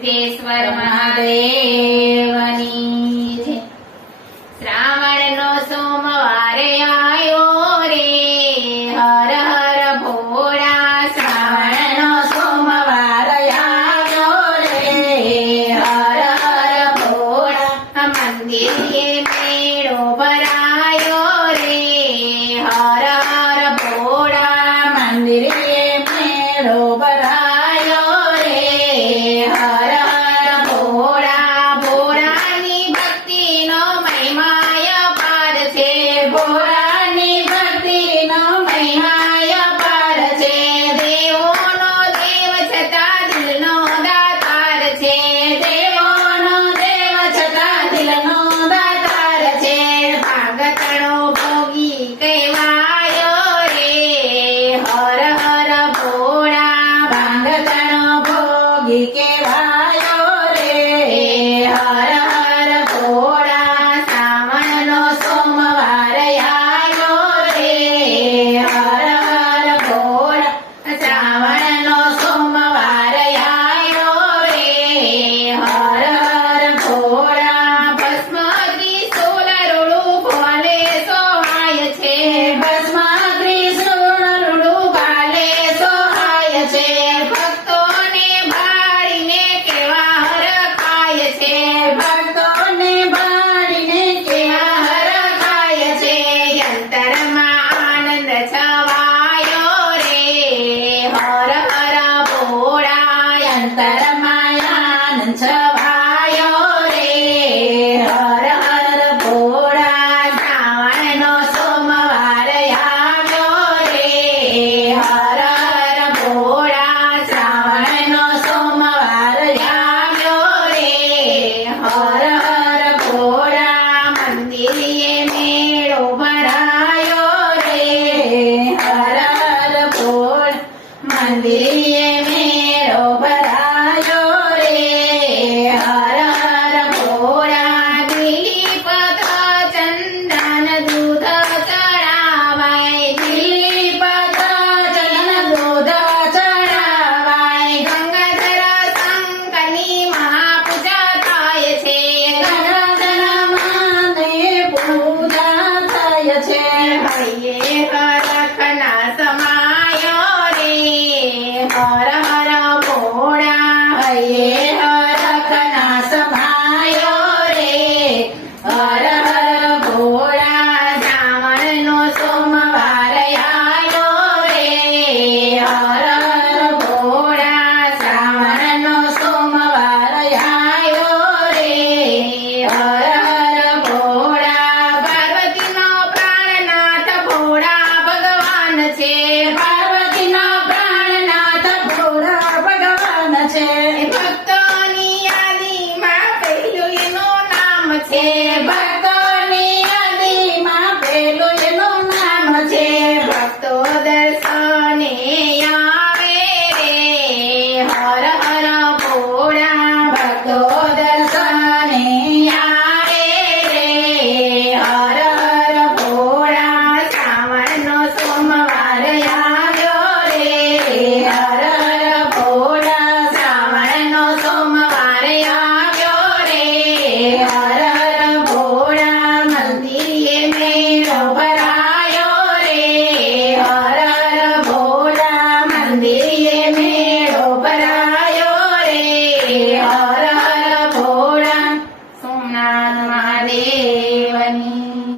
સિદ્ધેશ્વર મહાદેવની જય। શ્રાવણનો સોમવાર આયો રે, હર હર ભોળા। શ્રાવણનો સોમવાર આયો રે, હર હર ભોળા। મંદિરે મેળો ભરાયો રે, હર હર ભોળા। મંદિરે મેળો ભરાયો રે, હર હર ભોળા। ભોળાની ભક્તિનો મહિમાય પાર છે, ભોળાની ભક્તિનો મહિમાય પાર છે। દેવોનો દેવ છતાં દિલનો દાતાર છે, દેવોનો દેવ છતાં દિલનો દાતાર છે। ભાગતણો ભોગી કહેવાયો રે, હર હર ભોળા। ભાગતણો ભોગી કહેવાયો રે, હર હર ભોળા। શ્રાવણનો સોમવાર આયો રે, હર હર ભોળા। શ્રાવણનો સોમવાર આયો રે, હર હર ભોળા। ભસ્મ ત્રિશૂળ રૂડું ભાલે સોહાય છે, ભસ્મ ત્રિશૂળ રૂડું ભાલે સોહાય છે। ભક્તોને ભાળીને કેવા હરખાય છે, ભક્તોને ભાળીને કેવા હરખાય છે। અંતરમાં આનંદ છવાયો રે, હર હર ભોળા। અંતરમાં આનંદ છવાયો રે, હર હર ભોળા। શ્રાવણનો સોમવાર આવ્યો રે, હર હર ભોળા। શ્રાવણનો સોમવાર આવ્યો રે, હર હર ભોળા। મંદિરે મેળો ભરાયો રે, હર હર ભોળા। મંદિરે મેળો ભરાયો રે, હર હર ભોળા। દિલીપ ચંદન દૂધ ચડાવાય, દિલીપ ચંદન દૂધ ચડાવાય। ગંગાધર શંકરની મહાપૂજા થાય છે, ગંગાધર મહાદેવ પૂજા થાય છે। હૈયે હરખના સમાયો રે, હર હર ભોળા। હૈયે હરખના સમાયો રે, હર હર ભોળા। શ્રાવણનો સોમવાર આયો રે, હર હર ભોળા। શ્રાવણનો સોમવાર આયો રે, હર હર ભોળા। પાર્વતીનો પ્રાણનાથ ભોળા ભગવાન છે, પાર્વતીનો પ્રાણનાથ ભોળા ભગવાન છે। ભક્તોની યાદીમાં પહેલું એનું નામ છે, ભક્તોની યાદીમાં પહેલું એનું નામ છે। ભક્તો દર્શને આવે રે, હર હર ભોળા। ભક્તો દર્શને આવે રે, હર હર ભોળા। શ્રાવણનો સોમવાર આવ્યો રે, હર હર ભોળા। શ્રાવણનો સોમવાર આવ્યો રે, હર હર ભોળા। મંદિરે મેળો ભરાયો રે, હર હર ભોળા। મંદિરે મેળો ભરાયો રે, હર હર ભોળા। સોમનાથ મહાદેવની